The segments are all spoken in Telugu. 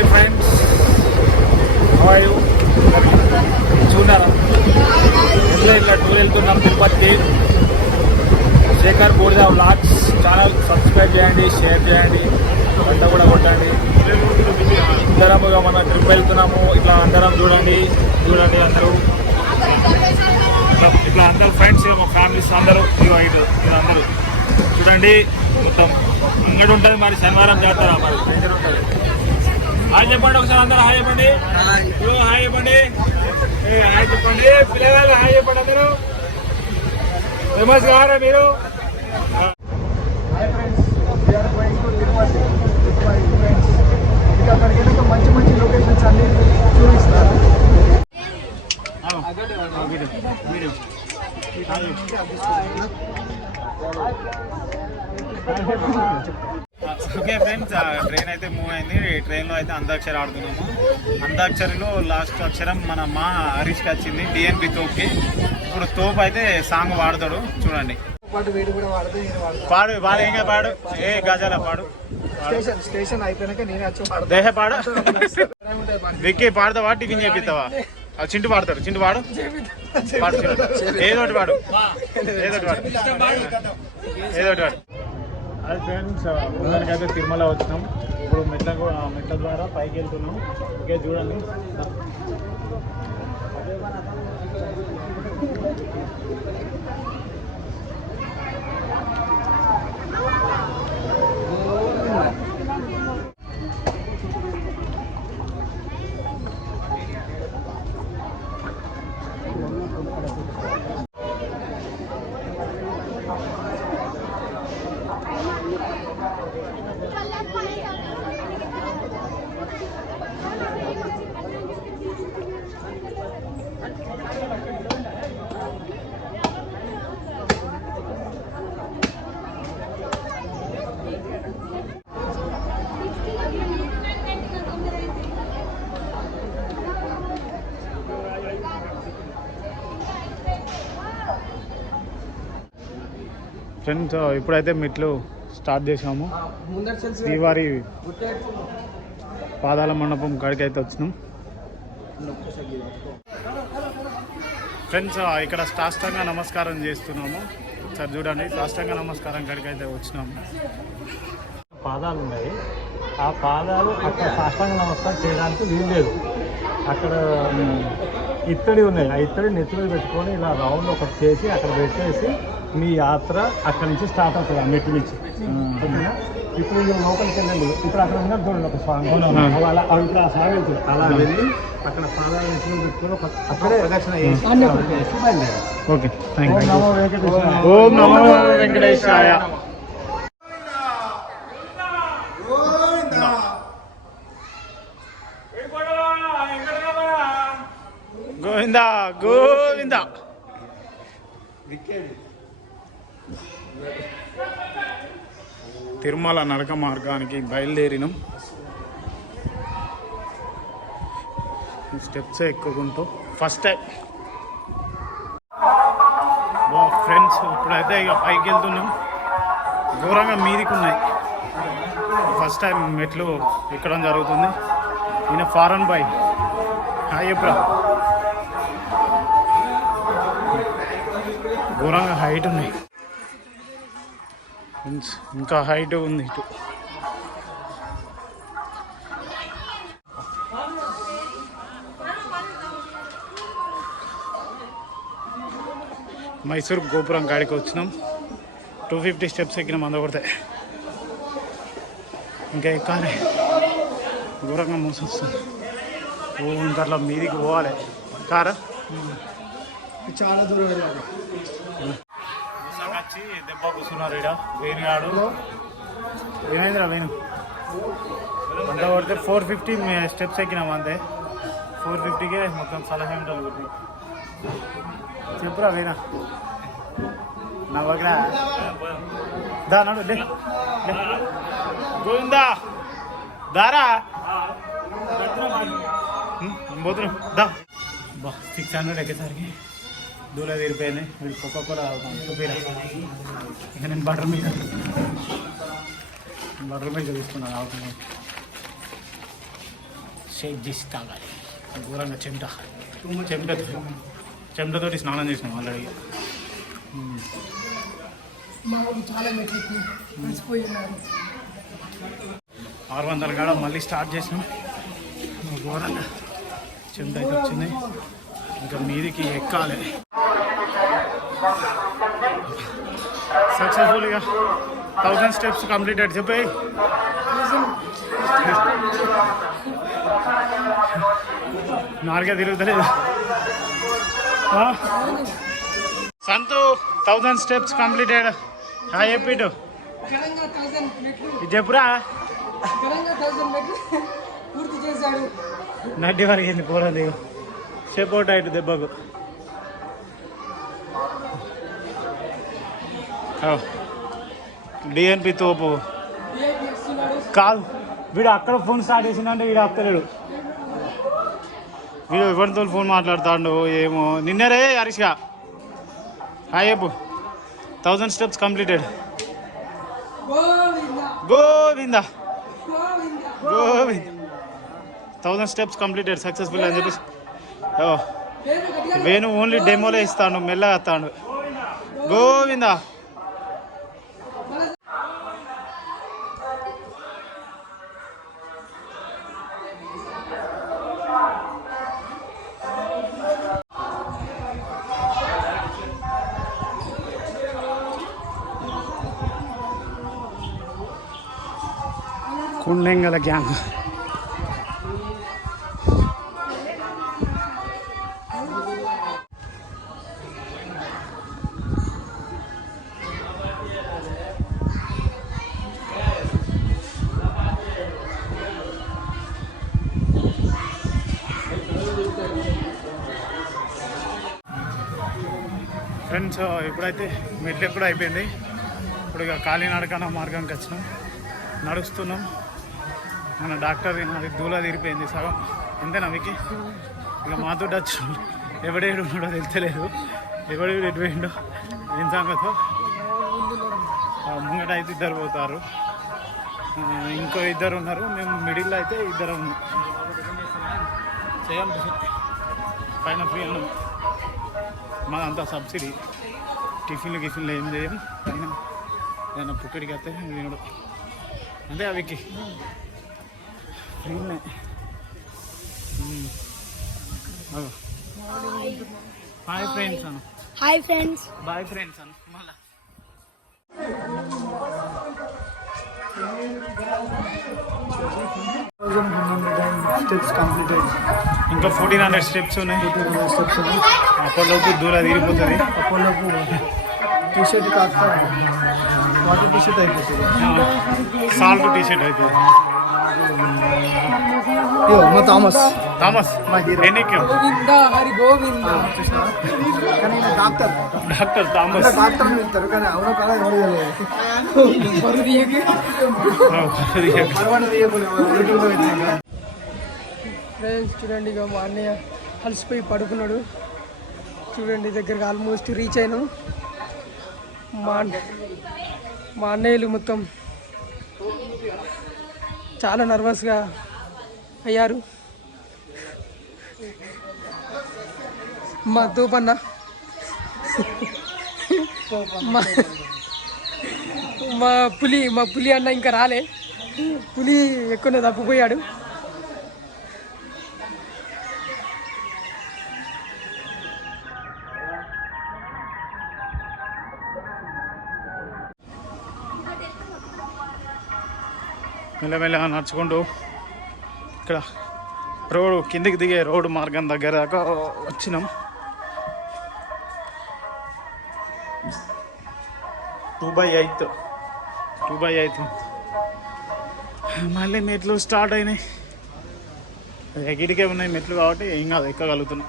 Hi friends, how are you? చూడారా ఇట్లా టూర్ వెళ్తున్నాం తిరుపతి. శేఖర్ బోర్దా వ్లాగ్స్ ఛానల్ సబ్స్క్రైబ్ చేయండి, షేర్ చేయండి, గంట కూడా కొట్టండి. అందరముగా మనం ట్రిప్ వెళ్తున్నాము. ఇట్లా అందరం చూడండి అందరూ ఇట్లా అందరూ ఫ్రెండ్స్, మా ఫ్యామిలీస్ అందరూ అందరూ చూడండి. మొత్తం అంగడి ఉంటుంది. మరి శనివారం జాతర మరి దగ్గర ఉంటుంది. హాయ్ చెప్పండి ఒకసారి అందరూ. హాయ్ చెప్పండి, హాయ్ చెప్పండి, హాయ్ చెప్పండి పిల్లలు, హాయ్ చెప్పండి అందరూ. ఫేమస్ కావారా మీరు? మంచి మంచి లొకేషన్స్ అన్ని చూపిస్తారు. ఓకే ఫ్రెండ్స్, ట్రైన్ అయితే మూవ్ అయింది. ట్రైన్లో అయితే అంతాక్షరి ఆడుతున్నాము. అంతాక్షరిలో లాస్ట్ అక్షరం మన మా హరీష్కి వచ్చింది, డిఎన్పి తోపుకి. ఇప్పుడు తోపు అయితే సాంగ్ పాడతాడు, చూడండి. పాడు పాడు, ఇంకా పాడు. ఏ గజాల పాడు. స్టేషన్ అయిపోయినాక నేను వచ్చి దేహ పాడు. విక్కీ పాడతావా, టిఫిన్ చేపిస్తావా? చింటు పాడతాడు. చింటు పాడు, ఏదోటి పాడు, ఏదోటి పాడు, ఏదోటి పాడు. అది ఫ్రెండ్స్, ముందరికైతే తిరుమల వచ్చినాం. ఇప్పుడు మెట్ల ద్వారా పైకి వెళ్తున్నాం. ఓకే చూడండి. ఫ్రెండ్స్, ఇప్పుడైతే మెట్లు స్టార్ట్ చేసాము. శ్రీవారి పాదాల మండపం కాడికి అయితే వచ్చినాం. ఫ్రెండ్స్, ఇక్కడ సాష్టాంగ నమస్కారం చేస్తున్నాము. సార్ చూడండి, సాష్టాంగ నమస్కారం కాడికి అయితే వచ్చినాము. పాదాలు ఉన్నాయి. ఆ పాదాలు అక్కడ సాష్టాంగ నమస్కారం చేయడానికి వీలు లేదు. అక్కడ ఇత్తడి ఉన్నాయి. ఆ ఇత్తడి నెత్తిలో పెట్టుకొని ఇలా రౌండ్ ఒకటి చేసి అక్కడ పెట్టేసి మీ యాత్ర అక్కడి నుంచి స్టార్ట్ అవుతుంది. ఆ మెట్టు నుంచి. ఓకేనా? ఇప్పుడు మీరు లోపలికి వెళ్ళండి. ఇప్పుడు అక్కడ ఉన్నారు చూడండి ఒక స్వామి. అలా ఇప్పుడు ఆ స్వామి వెళ్తుంది. అలా వెళ్ళి అక్కడ పాదాలు నెత్తిలో పెట్టుకొని అక్కడే ప్రదక్షిణ చేసి బయలుదేరారు. Okay, thank you. ఓం నమో వెంకటేశాయ. గోవిందా గోవిందా. తిరుమల నడక మార్గానికి బయలుదేరినాం. స్టెప్స్ ఎక్కుకుంటూ ఫస్ట్ టైం. ఫ్రెండ్స్, ఇప్పుడైతే ఇక పైకి వెళ్తున్నాం. ఘోరంగా మీదికి ఉన్నాయి. ఫస్ట్ టైం మెట్లు ఎక్కడం జరుగుతుంది. ఈయన ఫారెన్ బాయ్. హాయ్ బ్రా. ఘోరంగా హైట్ ఉన్నాయి. ఇంకా హైట్ ఉంది ఇటు. మైసూర్ గోపురం కాడికి వచ్చినాం. 250 స్టెప్స్ ఎక్కినాం అందకొడితే. ఇంకా ఎక్కాలి. ఘోరంగా మోసొస్తుంది. ఇంకా అట్లా మీదికి పోవాలి. కారా చాలా దూరం వచ్చి దెబ్బ కూర్చున్నారు. ఇక్కడ వేణుగాడు వినేంద్ర వేణు అంతా కొడితే 450 స్టెప్స్ ఎక్కినాం అంతే. 450కే మొత్తం సలహా ఉంటుంది. చెప్పురా వేనా నా దగ్గర దాడు లే గోవిందా దారా పోతున్నాం దా. బా 600 ఎక్కేసరికి దూల తీరిపోయినాయి. వీళ్ళు కోకోకోలా చూపిరా. ఇక నేను బటర్ మిల్క్ తీసుకున్నాను అవుతున్నాను. షేక్ చేసి తాగాలి. ఘోరంగా చెమటతోటి స్నానం చేసినాం ఆల్రెడీ. చాలా మెట్లు మర్చిపోయినారు. 600 కాడ మళ్ళీ స్టార్ట్ చేసినాం. ఘోరంగా చెమట అయితే వచ్చింది, ఇంకా మీదికి ఎక్కాలి. సక్సెస్ఫుల్గా 1000 స్టెప్స్ కంప్లీటెడ్. చెప్పే నాలుగే తిరుగుతలేదు. సంతు 1000 స్టెప్స్ కంప్లీటెడ్. హాయ్ చెప్పిటు ఇది చెప్పురా. పూర్తి చేశాడు. నడ్డి వరకింది పోరాది చెప్పోట ఇటు దెబ్బకు. డిఎన్పి తోపు కాదు, వీడు అక్కడ ఫోన్ స్టార్ట్ చేసిందంటే వీడు ఆపుతలేడు. వీడు ఎవరితో ఫోన్ మాట్లాడుతాడు ఏమో. నిన్నరే హరీష్గా హాయ్ చెప్పు. 1000 steps completed. Govinda Govinda 1000 steps completed successful అని చెప్పేసి. వేణు ఓన్లీ డెమోలే ఇస్తాను, మెల్లగా వస్తాడు. గోవిందా కుండెంగల గ్యాంగ్. ఫ్రెండ్స్ ఇప్పుడైతే మెట్లు ఎప్పుడు అయిపోయింది. ఇప్పుడు ఇక కాలినడకన మార్గానికి వచ్చినాం, నడుస్తున్నాం. మన డాక్టర్ నాది దూల తీరిపోయింది సగం. అంతేనా మీకు? ఇక మాతో టచ్ ఎవడేడు ఉన్నాడో తెలియలేదు, ఎవడేడు ఎటు పోయిండో ఏం సంగతో. ముంగట అయితే 2 పోతారు, ఇంకో 2 ఉన్నారు. మేము మిడిల్లో అయితే 2 ఉన్నాం. చేయం పైన ఫ్రీ అన్నాం, మాదంతా సబ్సిడీ. టిఫిన్లు ఏం చేయం, పైన ఏదైనా పుక్కడికి వస్తే తినడు అంతే. అవికి ఫ్రీనే. Hi friends Anu. Hi friends. Bye friends Anu. మళ్ళా స్టెప్స్ కంప్లీటెడ్. ఇంకా 1400 స్టెప్స్ ఉన్నాయి. అప్పటిలోపు దూరం తీరిపోతుంది. అప్పటిలోపు టీషర్ట్ కాస్త వాటర్ టీషర్ట్ అయిపోతుంది. సాల్ట్ టీషర్ట్ అవుతుంది. మా థామస్ మా హీరో. గోవింద హరి గోవింద. కానీ డాక్టర్ థామస్ డాక్టర్ వెళ్తారు కానీ అవునో కాదా ఎవరు ఫ్రెండ్స్ చూడండి. ఇక మా అన్నయ్య అలసిపోయి పడుకున్నాడు. చూడండి దగ్గరకు ఆల్మోస్ట్ రీచ్ అయినాం. మా అన్నయ్యలు మొత్తం చాలా నర్వస్గా అయ్యారు. మా తోపన్న మా పులి అన్న ఇంకా రాలే. పులి ఎక్కువ తప్పిపోయాడు. మెల్లమెల్లగా నడుచుకుంటూ ఇక్కడ రోడ్డు కిందికి దిగే రోడ్డు మార్గం దగ్గర దాకా వచ్చినాం. 2/8 మళ్ళీ మెట్లు స్టార్ట్ అయినాయి. ఎగిడికే ఉన్నాయి మెట్లు కాబట్టి ఏం కాదు, ఎక్కగలుగుతున్నాం.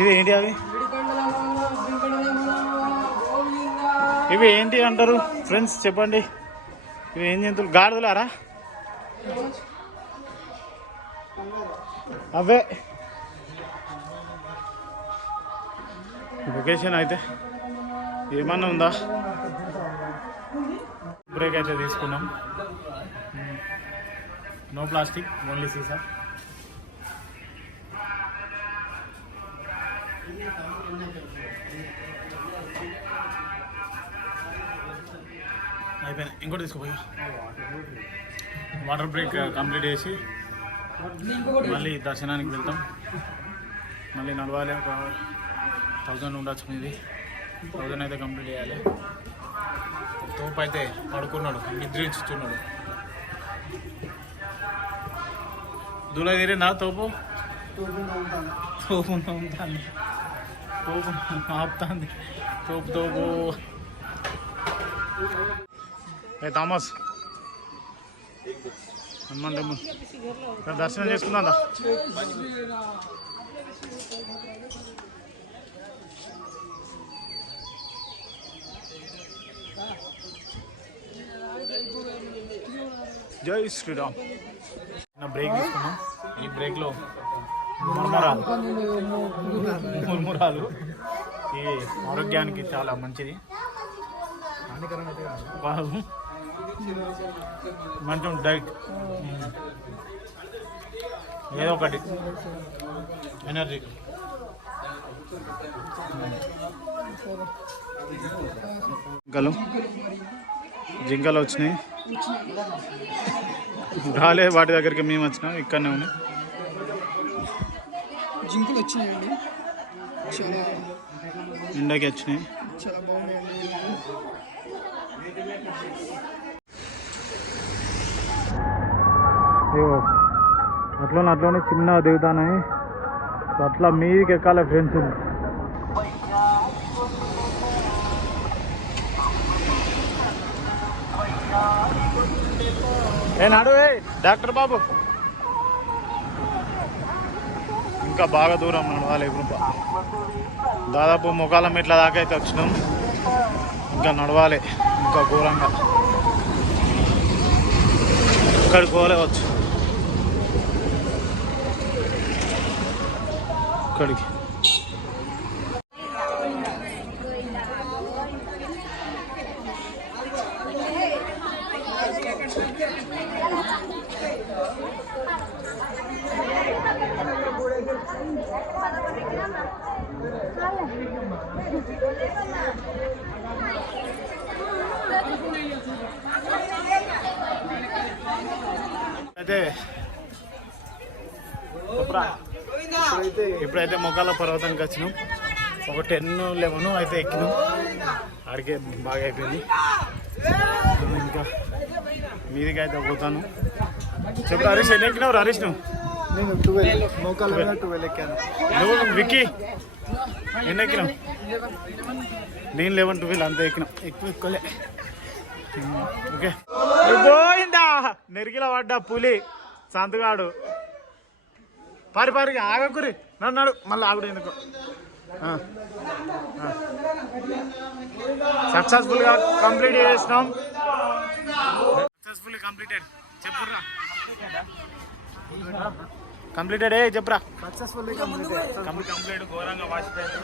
ఇది ఏంటి అవి? ఇవి ఏంటి అంటారు ఫ్రెండ్స్ చెప్పండి. ఇవి ఏం జంతువులు? గాడిదలారా? అవే. లొకేషన్ అయితే ఏమన్నా ఉందా? బ్రేక్ అయితే తీసుకున్నాం. నో ప్లాస్టిక్, ఓన్లీ సీసా. అయిపోయినా, ఇంకోటి తీసుకోపోయా. వాటర్ బ్రేక్ కంప్లీట్ చేసి మళ్ళీ దర్శనానికి వెళ్తాం. మళ్ళీ నడవాలి, ఒక 1000 ఉండొచ్చు. మీది 1000 అయితే కంప్లీట్ చేయాలి. తోపు అయితే పడుకున్నాడు, నిద్రించుతున్నాడు. దూల తీరిందా తోపు? తోపు ఉంటుంది, తోపు ఆపుతుంది. తోపు ఏ థామస్ హనుమాన్ టెంపుల్ దర్శనం చేసుకుందా? జై శ్రీరామ్. బ్రేక్ తీసుకున్నాం. ఈ బ్రేక్లో ముర్మురాలు ఈ ఆరోగ్యానికి చాలా మంచిది. కాదు, మంచి డైట్, ఏదో ఒకటి ఎనర్జీ. జింకలు వచ్చినాయి, రాలే. వాటి దగ్గరికి మేము వచ్చినాం, ఇక్కడనే ఉన్నాయి. జింకలు వచ్చినాయండి, చాలా ఇండకి వచ్చినాయి. చాలా బాగున్నాయండి. అట్లనే చిన్న దిగుతానని అట్లా మీదికి ఎక్కాలి ఫ్రెండ్స్. నాడు డాక్టర్ బాబు, ఇంకా బాగా దూరం నడవాలి. దాదాపు మొగాల మెట్ల దాకా అయితే వచ్చినాం, ఇంకా నడవాలి, ఇంకా ఘోరంగా. ఇక్కడికి పోలేవచ్చు, ఇక్కడికి. అయితే ఇప్పుడైతే మొగాల పర్వతానికి వచ్చినాం. ఒక 10-11 అయితే ఎక్కినాం. ఆడికే బాగా అయిపోయింది. ఇంకా మీదికి అయితే పోతాను. చెప్పు హరీష్, ఎన్ని ఎక్కినావు హరీష్? నేను 12 ఎక్కాను. నువ్వు విక్కీ ఎన్ని ఎక్కినావు? నేను 11, 12 అంతా ఎక్కినాం. ఎక్కువ ఎక్కలే. ఓకే, పోయిందా? నెరిగిల పడ్డా పులి సంతగాడు. పారి ఆగకురి, నన్ను మళ్ళీ ఆగుడు ఎందుకు. సక్సెస్ఫుల్గా కంప్లీట్ చేసినాం. Successfully completed. చెప్పురా, కంప్లీటెడ్ చెప్పురా. Successfully complete. ఘోరంగా వాసిపోయింది.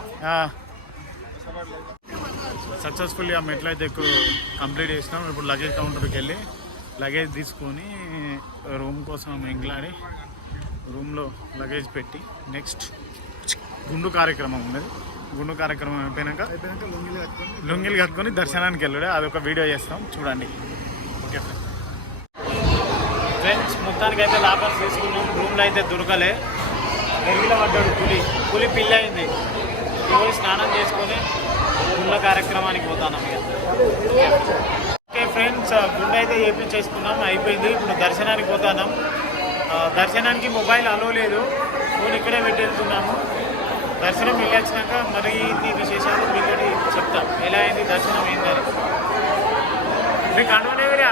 సక్సెస్ఫుల్లీ ఆ మెట్లు అయితే ఎక్కువ కంప్లీట్ చేసినాం. ఇప్పుడు లగేజ్ కౌంటర్కి వెళ్ళి లగేజ్ తీసుకొని రూమ్ కోసం ఎంగ్లాడి రూమ్లో లగేజ్ పెట్టి నెక్స్ట్ గుండు కార్యక్రమం ఉన్నది. గుండు కార్యక్రమం అయిపోయాక లుంగిలు కట్టుకొని దర్శనానికి వెళ్ళాడు. అదొక వీడియో చేస్తాం, చూడండి. ఓకే ఫ్రెండ్స్, మొత్తానికి అయితే లాభాలు తీసుకున్నాం. రూమ్లో అయితే దొరకలే. ఎరిగిలో పడ్డాడు పులి పిల్ల అయింది. పోయి స్నానం చేసుకొని గుండె కార్యక్రమానికి పోతాను. ఓకే ఫ్రెండ్స్, గుండె అయితే చేయించేసుకున్నాం, అయిపోయింది. ఇప్పుడు దర్శనానికి పోతాం. దర్శనానికి మొబైల్ అలో లేదు, ఫోన్ ఇక్కడే పెట్టి వెళ్తున్నాము. దర్శనం వెళ్ళొచ్చినాక మరి ఈ విశేషాలు మీతో చెప్తాం. ఎలా అయింది దర్శనం, ఏంటని. మీకు అనుకునేవిరా.